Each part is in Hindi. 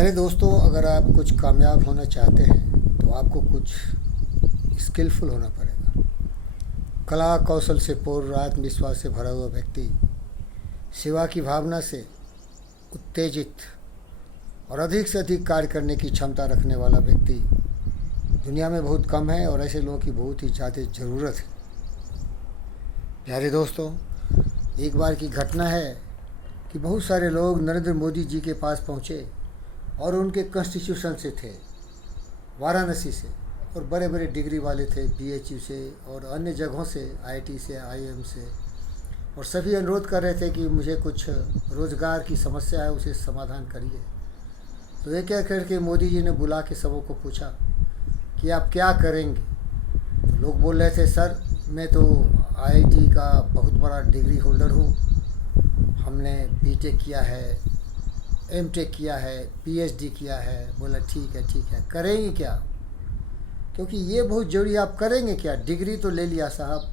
प्यारे दोस्तों, अगर आप कुछ कामयाब होना चाहते हैं तो आपको कुछ स्किलफुल होना पड़ेगा। कला कौशल से पूर्ण आत्मविश्वास से भरा हुआ व्यक्ति, सेवा की भावना से उत्तेजित और अधिक से अधिक कार्य करने की क्षमता रखने वाला व्यक्ति दुनिया में बहुत कम है और ऐसे लोगों की बहुत ही ज़्यादा ज़रूरत है। प्यारे दोस्तों, एक बार की घटना है कि बहुत सारे लोग नरेंद्र मोदी जी के पास पहुँचे और उनके कॉन्स्टिट्यूशन से थे, वाराणसी से, और बड़े बड़े डिग्री वाले थे, BHU से और अन्य जगहों से, IIT से, IIM से, और सभी अनुरोध कर रहे थे कि मुझे कुछ रोज़गार की समस्या है, उसे समाधान करिए। तो एक एक करके मोदी जी ने बुला के सबों को पूछा कि आप क्या करेंगे। तो लोग बोल रहे थे, सर मैं तो IIT का बहुत बड़ा डिग्री होल्डर हूँ, हमने BTech किया है, MTech किया है, PhD किया है। बोला ठीक है, करेंगे क्या? क्योंकि ये बहुत ज़रूरी। आप करेंगे क्या? डिग्री तो ले लिया साहब,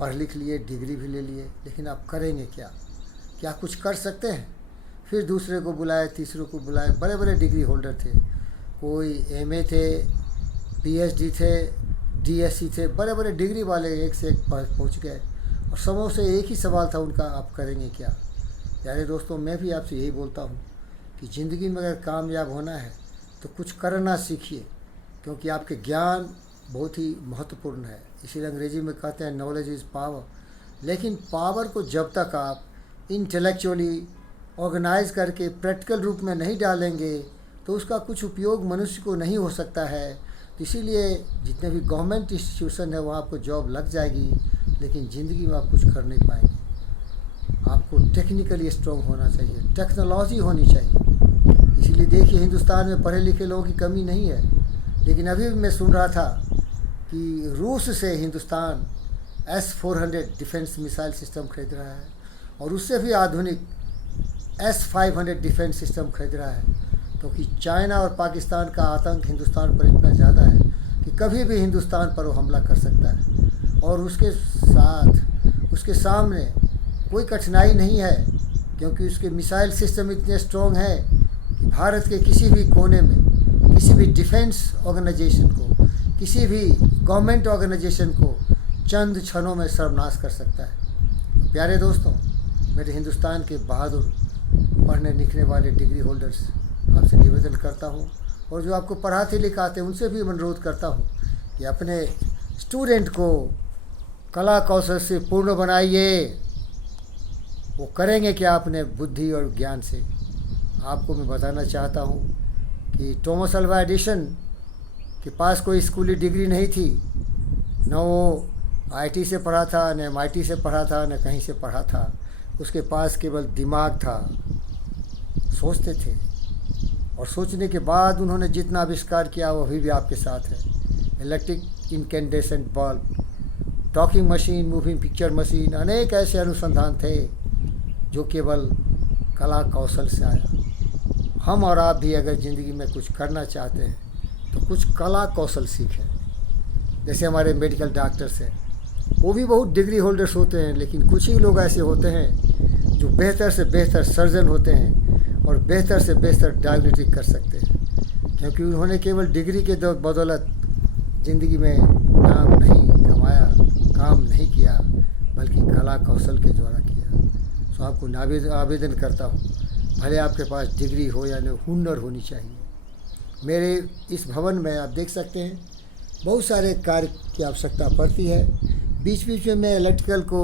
पढ़ लिख लिए, डिग्री भी ले लिए, लेकिन आप करेंगे क्या? क्या कुछ कर सकते हैं? फिर दूसरे को बुलाए, तीसरे को बुलाए, बड़े बड़े डिग्री होल्डर थे, कोई MA थे, PhD थे, DSc थे, बड़े बड़े डिग्री वाले एक से एक पहुँच गए और सबों से एक ही सवाल था उनका, आप करेंगे क्या? प्यारे दोस्तों, मैं भी आपसे यही बोलता हूँ कि ज़िंदगी में अगर कामयाब होना है तो कुछ करना सीखिए, क्योंकि आपके ज्ञान बहुत ही महत्वपूर्ण है। इसीलिए अंग्रेजी में कहते हैं नॉलेज इज़ पावर। लेकिन पावर को जब तक आप इंटेलेक्चुअली ऑर्गेनाइज करके प्रैक्टिकल रूप में नहीं डालेंगे तो उसका कुछ उपयोग मनुष्य को नहीं हो सकता है। तो इसीलिए जितने भी गवर्नमेंट इंस्टीट्यूशन है वहाँ आपको जॉब लग जाएगी, लेकिन ज़िंदगी में आप कुछ कर नहीं पाएंगे। आपको टेक्निकली स्ट्रॉन्ग होना चाहिए, टेक्नोलॉजी होनी चाहिए। इसीलिए देखिए, हिंदुस्तान में पढ़े लिखे लोगों की कमी नहीं है, लेकिन अभी भी मैं सुन रहा था कि रूस से Hindustan S-400 defence missile system खरीद रहा है और उससे भी आधुनिक S-500 डिफेंस सिस्टम खरीद रहा है, क्योंकि चाइना और पाकिस्तान का आतंक हिंदुस्तान पर इतना ज़्यादा है कि कभी भी हिंदुस्तान पर वो हमला कर सकता है। और उसके साथ उसके सामने कोई कठिनाई नहीं है, क्योंकि उसके मिसाइल सिस्टम इतने स्ट्रॉन्ग है कि भारत के किसी भी कोने में किसी भी डिफेंस ऑर्गेनाइजेशन को, किसी भी गवर्नमेंट ऑर्गेनाइजेशन को चंद क्षणों में सर्वनाश कर सकता है। प्यारे दोस्तों, मेरे हिंदुस्तान के बहादुर पढ़ने लिखने वाले डिग्री होल्डर्स, आपसे निवेदन करता हूँ, और जो आपको पढ़ाते लिखाते हैं उनसे भी अनुरोध करता हूँ कि अपने स्टूडेंट को कला कौशल से पूर्ण बनाइए। वो करेंगे क्या अपने बुद्धि और ज्ञान से? आपको मैं बताना चाहता हूँ कि थॉमस अल्वा एडिसन के पास कोई स्कूली डिग्री नहीं थी, न वो IIT से पढ़ा था, न MIT से पढ़ा था, न कहीं से पढ़ा था। उसके पास केवल दिमाग था, सोचते थे, और सोचने के बाद उन्होंने जितना आविष्कार किया वो अभी भी आपके साथ है। Electric incandescent bulb, talking machine, moving picture machine, अनेक ऐसे अनुसंधान थे जो केवल कला कौशल से आया। हम और आप भी अगर ज़िंदगी में कुछ करना चाहते हैं तो कुछ कला कौशल सीखें। जैसे हमारे मेडिकल डॉक्टर्स हैं, वो भी बहुत डिग्री होल्डर्स होते हैं, लेकिन कुछ ही लोग ऐसे होते हैं जो बेहतर से बेहतर सर्जन होते हैं और बेहतर से बेहतर डायग्नोस्टिक कर सकते हैं, क्योंकि उन्होंने केवल डिग्री के बदौलत ज़िंदगी में नाम नहीं कमाया, काम नहीं किया, बल्कि कला कौशल के द्वारा किया। तो आपको आवेदन करता हूँ, भले आपके पास डिग्री हो या नहीं, हुनर होनी चाहिए। मेरे इस भवन में आप देख सकते हैं बहुत सारे कार्य की आवश्यकता पड़ती है। बीच बीच में मैं इलेक्ट्रिकल को,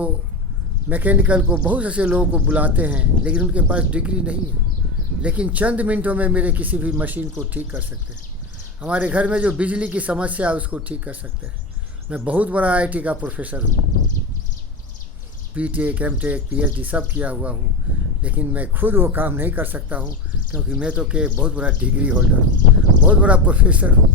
मैकेनिकल को, बहुत ऐसे लोगों को बुलाते हैं, लेकिन उनके पास डिग्री नहीं है, लेकिन चंद मिनटों में मेरे किसी भी मशीन को ठीक कर सकते हैं। हमारे घर में जो बिजली की समस्या है उसको ठीक कर सकते हैं। मैं बहुत बड़ा IIT का प्रोफेसर हूँ, BTech, MTech, PhD सब किया हुआ हूँ, लेकिन मैं खुद वो काम नहीं कर सकता हूँ, क्योंकि मैं तो के बहुत बड़ा डिग्री होल्डर हूँ, बहुत बड़ा प्रोफेसर हूँ।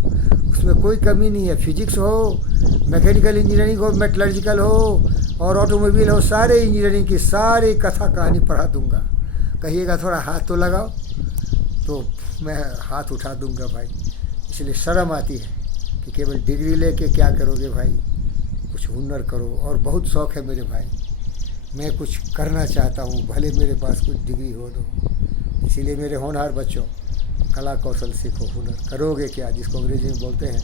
उसमें कोई कमी नहीं है। फिजिक्स हो, मैकेनिकल इंजीनियरिंग हो, मेटलर्जिकल हो और ऑटोमोबाइल हो, सारे इंजीनियरिंग की सारी कथा कहानी पढ़ा दूँगा। कहिएगा थोड़ा हाथ तो लगाओ, तो मैं हाथ उठा दूँगा भाई। इसलिए शर्म आती है कि केवल डिग्री लेके क्या करोगे भाई, कुछ हुनर करो। और बहुत शौक़ है मेरे भाई, मैं कुछ करना चाहता हूँ, भले मेरे पास कुछ डिग्री हो दो। इसीलिए मेरे होनहार बच्चों, कला कौशल सीखो, हुनर करोगे क्या, जिसको अंग्रेजी में बोलते हैं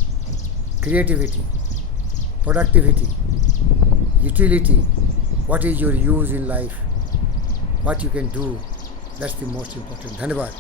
creativity, productivity, utility, what is your use in life, what you can do, that's the most important. धन्यवाद।